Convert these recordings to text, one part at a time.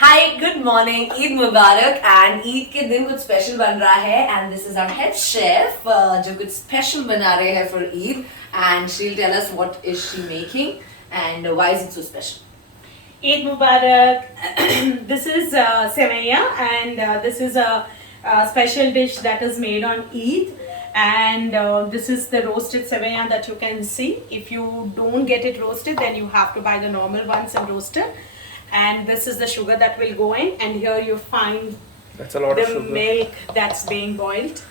Hi good morning, Eid Mubarak. And Eid के दिन कुछ स्पेशल बन रहा है and this is our head chef जो कुछ स्पेशल बना रहे हैं for Eid and she will tell us what is she making and why is it so special. Eid Mubarak. This is sevaiya, and this is a special dish that is made on Eid. And this is the roasted sevaiya that you can see. If you don't get it roasted, then you have to buy the normal ones and roast it. And this is the sugar that will go in. And here you find That's a lot the of sugar. milk that's being boiled.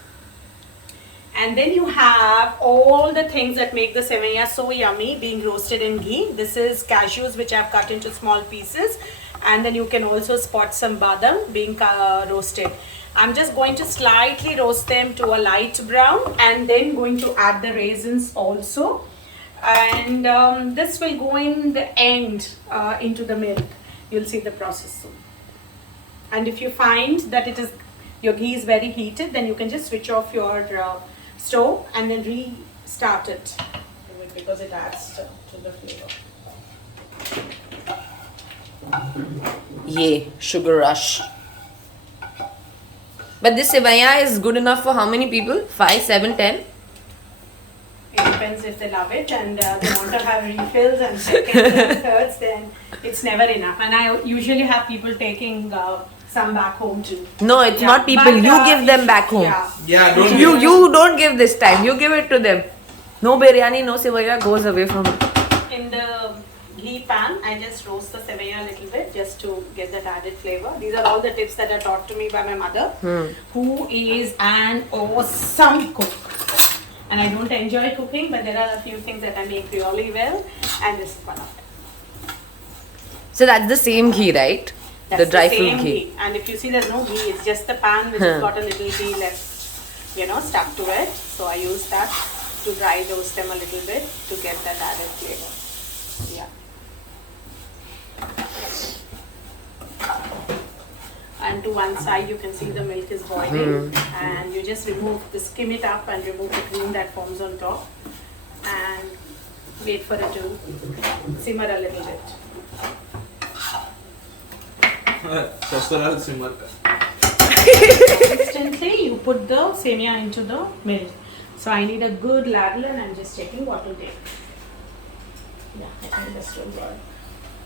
And then you have all the things that make the sevaiya so yummy being roasted in ghee. This is cashews which I've cut into small pieces, and then you can also spot some badam being roasted. I'm just going to slightly roast them to a light brown, and then going to add the raisins also. And this will go in the end into the milk. You'll see the process soon. And if you find that your ghee is very heated, then you can just switch off your stove and then restart it because it adds to the flavor. ये sugar rush. But this sevaiya is good enough for how many people? 5, 7, 10? It depends if they love it and they want to have refills and seconds and thirds, then it's never enough. And I usually have people taking some back home too. No, it's Yeah, not people. but, You give them back home. Yeah. Yeah, don't You don't give this time. You give it to them. No biryani, no sevaiya goes away from it. In the ghee pan, I just roast the sevaiya a little bit just to get that added flavor. These are all the tips that are taught to me by my mother, who is an awesome cook. And I don't enjoy cooking, but there are a few things that I make really well, and this is one of them. So that's the same ghee, right? That's the dry same fruit ghee. And if you see there's no ghee, it's just the pan which has got a little ghee left, stuck to it. So I use that to dry roast them a little bit to get that added flavor. Yeah. And to one side you can see the milk is boiling, and you just skim it up and remove the cream that forms on top, and wait for it to simmer a little bit. Sasural Simar का Instantly you put the semia into the milk. So I need a good ladle, and I'm just checking what to take. Yeah, I think this will work.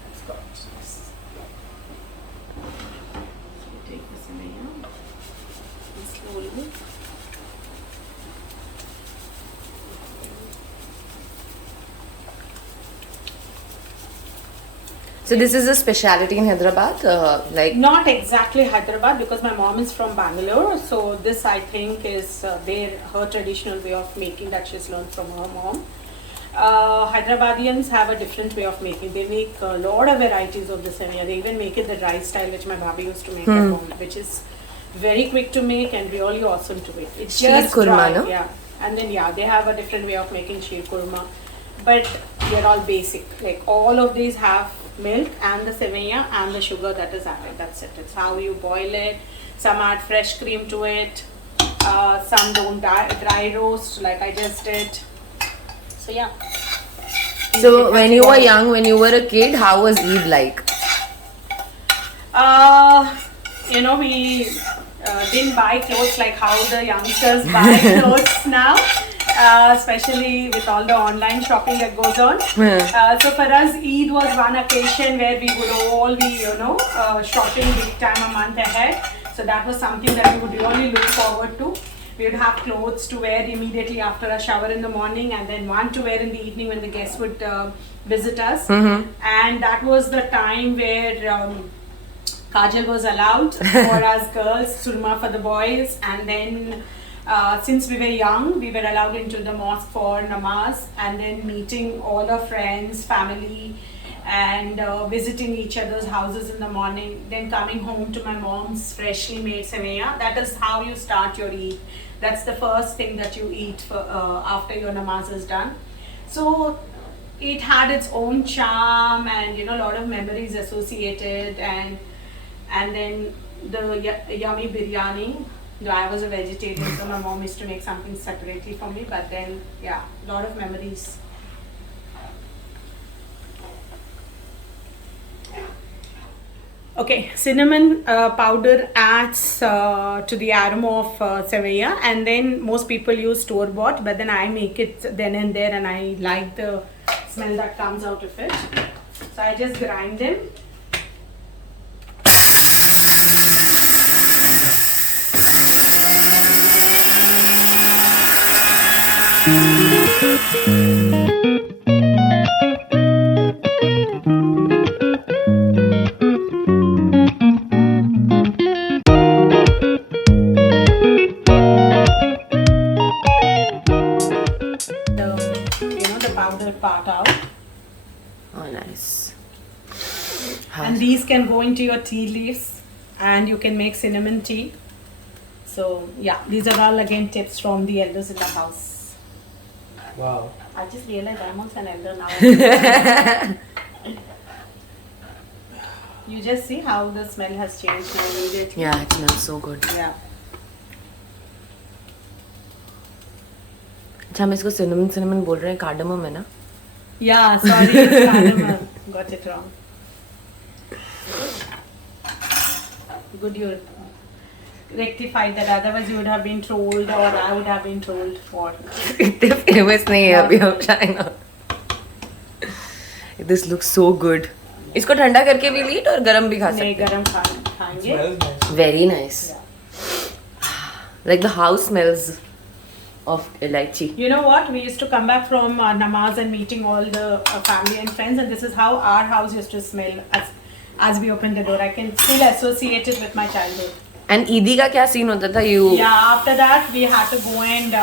That's good. Yes. So you take the semia and slowly. So this is a speciality in Hyderabad, like Not exactly Hyderabad because my mom is from Bangalore. So this I think is her traditional way of making that she's learned from her mom. Hyderabadians have a different way of making. They make a lot of varieties of the semia. They even make it the dry style, which my bhabhi used to make at home, which is very quick to make and really awesome to make. It's Sheer just kurma, dry, no? yeah. And then they have a different way of making sheer kurma, but they're all basic. Like all of these have milk and the sevaiya and the sugar that is added. That's it. It's how you boil it. Some add fresh cream to it. Some don't dry roast like I just did. So yeah. so when you were young, when you were a kid, how was Eid like? We didn't buy clothes like how the youngsters buy clothes now, especially with all the online shopping that goes on. So for us, Eid was one occasion where we would all be, shopping big time a month ahead. So that was something that we would really look forward to. We would have clothes to wear immediately after a shower in the morning, and then one to wear in the evening when the guests would visit us. And that was the time where kajal was allowed for us girls, surma for the boys, and then since we were young, we were allowed into the mosque for namaz, and then meeting all our friends, family, and visiting each other's houses in the morning, then coming home to my mom's freshly made sevaiya. That is how you start your Eid. That's the first thing that you eat after your namaz is done. So it had its own charm and a lot of memories associated, and then the yummy biryani. Though I was a vegetarian, so my mom used to make something separately for me, but then a lot of memories. Okay, cinnamon powder adds to the aroma of sevaya, and then most people use store bought, but then I make it then and there, and I like the smell that comes out of it. So I just grind them. The powdered part out. Oh, nice. And these can go into your tea leaves, and you can make cinnamon tea. So yeah, these are all again tips from the elders in the house. Wow. I just realized I'm also an elder now. You just see how the smell has changed now immediately. Yeah, it smells so good. Yeah. अच्छा हम इसको cinnamon बोल रहे हैं, cardamom है ना? Yeah, sorry, it's cardamom. Got it wrong. Good you rectified that, otherwise you would have been trolled, or I would have been trolled for. इतने famous नहीं है अभी हम China. This looks so good. इसको ठंडा करके भी लीट और गरम भी खा सकते नहीं, हैं. गरम खाएंगे. Smells nice. Very nice. Like the house smells of elaichi. You know what? We used to come back from namaz and meeting all the family and friends, and this is how our house used to smell as we opened the door. I can still associate it with my childhood. And ईदी का क्या scene होता था? You Yeah, after that we had to go and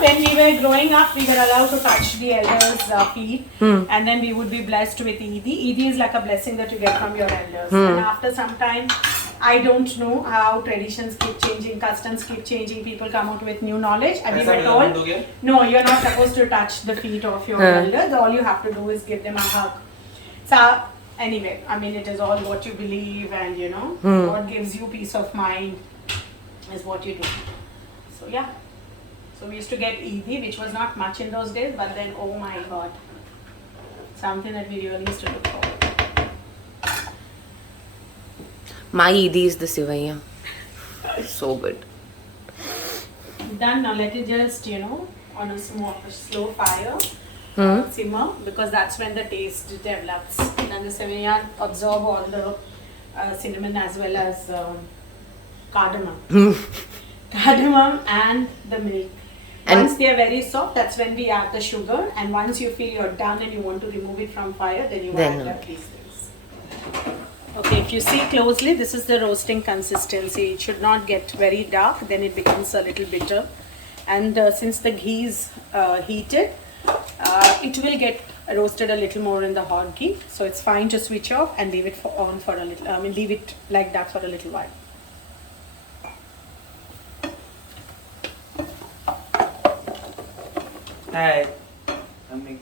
when we were growing up, we were allowed to touch the elders' feet, and then we would be blessed with Eidi. Eidi is like a blessing that you get from your elders. And after some time, I don't know how traditions keep changing, customs keep changing, people come out with new knowledge, and we ऐसा were मेरा told, बंद हो गया? no, you're not supposed to touch the feet of your elders. All you have to do is give them a hug. So anyway, I mean, it is all what you believe, and what gives you peace of mind is what you do. So yeah, so we used to get Eidi, which was not much in those days, but then oh my god, something that we really used to look forward to. my ईदी is the sivaiya. So good. Done. Now let it just on a slow fire simmer, because that's when the taste develops. And the sevaya absorb all the cinnamon as well as cardamom. Cardamom and the milk. And Once they are very soft, that's when we add the sugar. And once you feel you're done and you want to remove it from fire, then you Then add these things. Okay, if you see closely, this is the roasting consistency. It should not get very dark, then it becomes a little bitter. And since the ghee is heated, it will get roasted a little more in the hot ghee. So it's fine to switch off and leave it on for a little. Leave it like that for a little while. Hi. I'm Nick.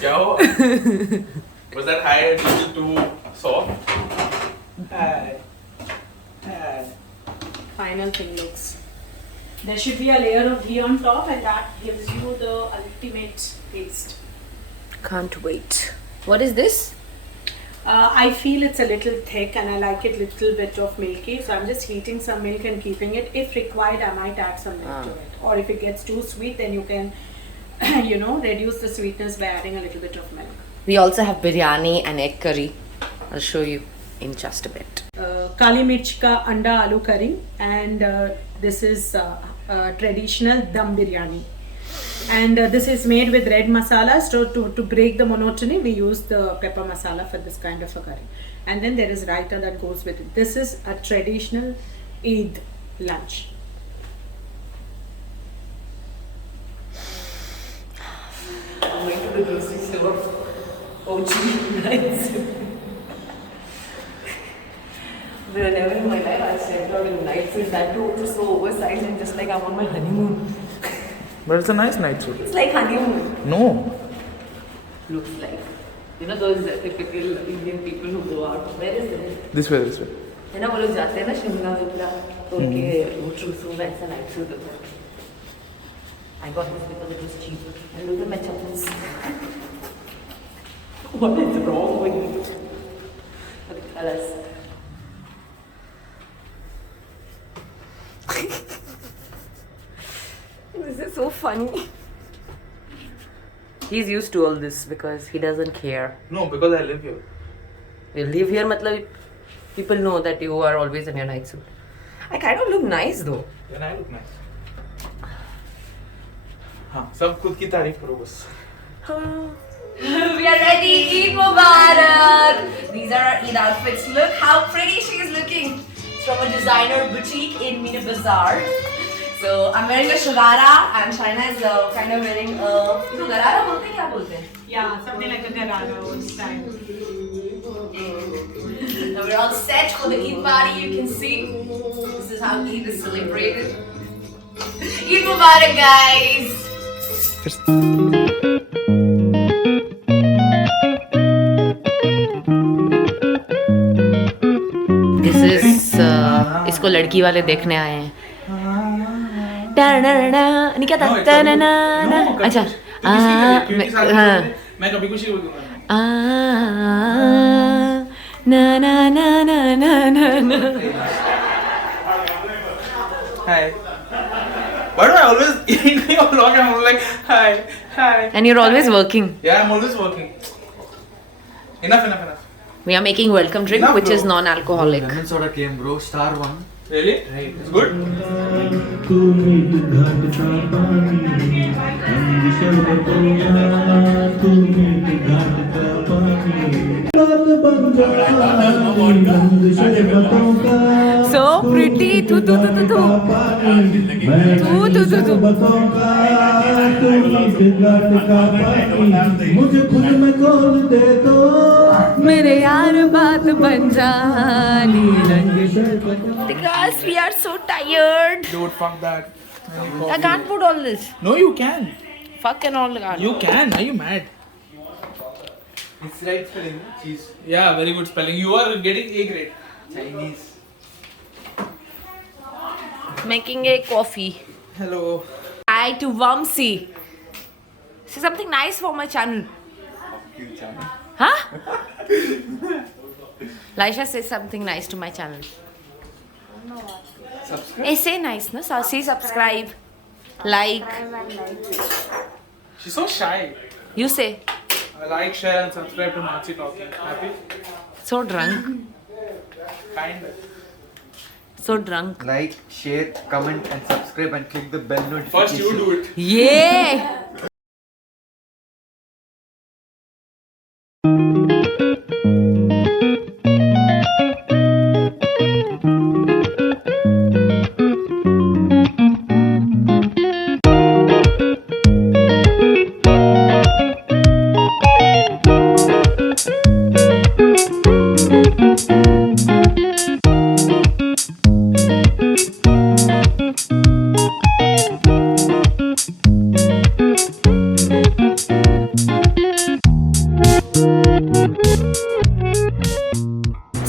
क्या हुआ? Was that hi a little too soft? Hi. Hi. Final thing looks. There should be a layer of ghee on top, and that gives you the ultimate taste. can't wait. What is this? I feel it's a little thick, and I like it little bit of milky, so I'm just heating some milk and keeping it. If required, I might add some milk to it. Or if it gets too sweet, then you can, reduce the sweetness by adding a little bit of milk. We also have biryani and egg curry. I'll show you in just a bit. Kali mirch ka anda aloo curry, and this is traditional dum biryani. And this is made with red masalas. So to break the monotony, we use the pepper masala for this kind of a curry. And then there is raita that goes with it. This is a traditional Eid lunch. I'm going to the grocery store of OG nights. Never in my life I stepped out in night suit. That too was so oversized and just like I'm on my honeymoon. But it's a nice night suit. It's like honeymoon. No. Looks like. Those typical Indian people who go out. Where is it? This way, this way. है ना वो लोग जाते हैं ना शिमला विमला तो उनके वो ट्रूसो वैसा नाइट सूट होता है I got this because it was cheap. And look at my chappals. What is wrong with you? Okay, tell us. This is so funny. He's used to all this because he doesn't care. No, because I live here. You live here, matlab, people know that you are always in your night suit. I kind of look nice though. Then I look nice. हाँ, सब खुद की तारीफ करो बस. We are ready. Eid Mubarak. These are our Eid outfits. Look how pretty she is looking. It's from a designer boutique in Mina Bazaar. So I'm wearing a sharara and Shaina is kind of wearing a. इसको गरारा बोलते हैं क्या बोलते हैं? Yeah, something like a garara old style. Now we're all set for the Eid party. You can see this is how Eid is celebrated. Eid Mubarak, guys. This is इसको लड़की वाले देखने आए हैं. नहीं क्या था? अच्छा मैं कभी कुछ ही बोलूँगा. ना ना ना ना ना ना ना. Hi. Why do I always in your vlog I'm like hi, hi. And you're always working. Yeah, I'm always working. Enough. We are making welcome drink, Enough, which bro. is non-alcoholic. Lemon soda came, bro. Star one. Really? It's good. So pretty. Tu. मुझे खुद में खोल दे दो मेरे यार बात बन जानी रंग. Because we are so tired. Dude, fuck that. I can't put all this. No, you can. Fuck and all that. You can. Are you mad? It's right spelling. Cheese. Yeah, very good spelling. You are getting A grade. Chinese. Making a coffee. Hello. Hi to Vamsi. Say something nice for my channel. Huh? Laisha, say something nice to my channel. Subscribe. Hey, say nice, no? So say subscribe, like. She's so shy. You say. Like, share, and subscribe to Mansi Talking. Happy? So drunk. Kind. So drunk. Like, share, comment, and subscribe, and click the bell notification. First, you do it. Yeah.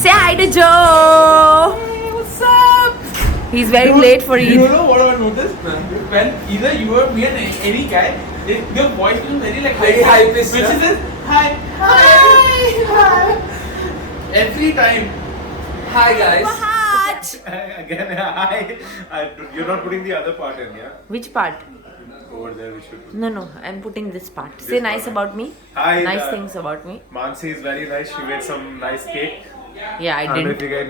Say hi to Joe. Hey, what's up? He's very Dude, late for You Eid. know what I noticed? When either you or me and any guy, their voice becomes very like Very high pitched, Which huh? is hi. Every time. Hi guys. What? Again, you're not putting the other part in, yeah? Which part? Over there we should put. No, I'm putting this part. Say nice about me. Hi, Nice things about me. Mansi is very nice. She made some nice cake. Yeah, I I don't know did. if you can.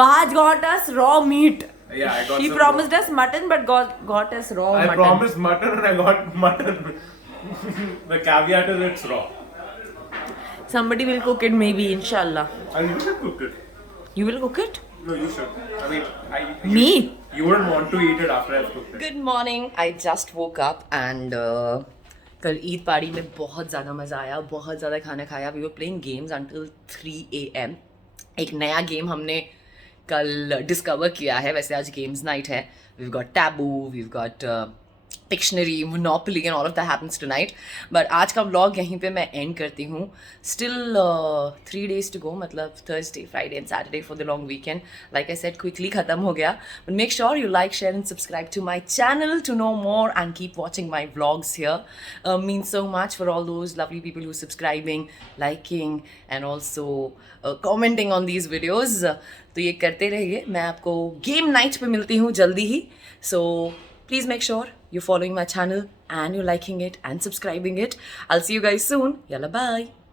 Baj got us raw meat. Yeah, I got He some. promised us mutton, but got us raw I mutton. promised mutton and I got mutton. The caveat is it's raw. Somebody will cook it, maybe, inshallah. And you should cook it. You will cook it? No, you should. I mean, Me? You wouldn't want to eat it after I've cooked it. Good morning. I just woke up and कल Eid party में बहुत ज़्यादा मज़ा आया, बहुत ज़्यादा खाना खाया. We were playing games until 3 AM. एक नया गेम हमने कल डिस्कवर किया है. वैसे आज गेम्स नाइट है. We've got Taboo, we've got Pictionary, Monopoly and all of that happens tonight. But आज का vlog यहीं पे मैं end करती हूँ. Still 3 days to go, मतलब Thursday, Friday and Saturday for the long weekend. Like I said, quickly ख़त्म हो गया. But make sure you like, share and subscribe to my channel to know more and keep watching my vlogs here. Means so much for all those lovely people who are subscribing, liking and also commenting on these videos. तो ये करते रहिए. मैं आपको game night पे मिलती हूँ जल्दी ही. So please make sure you're following my channel and you're liking it and subscribing it. I'll see you guys soon. Yalla bye.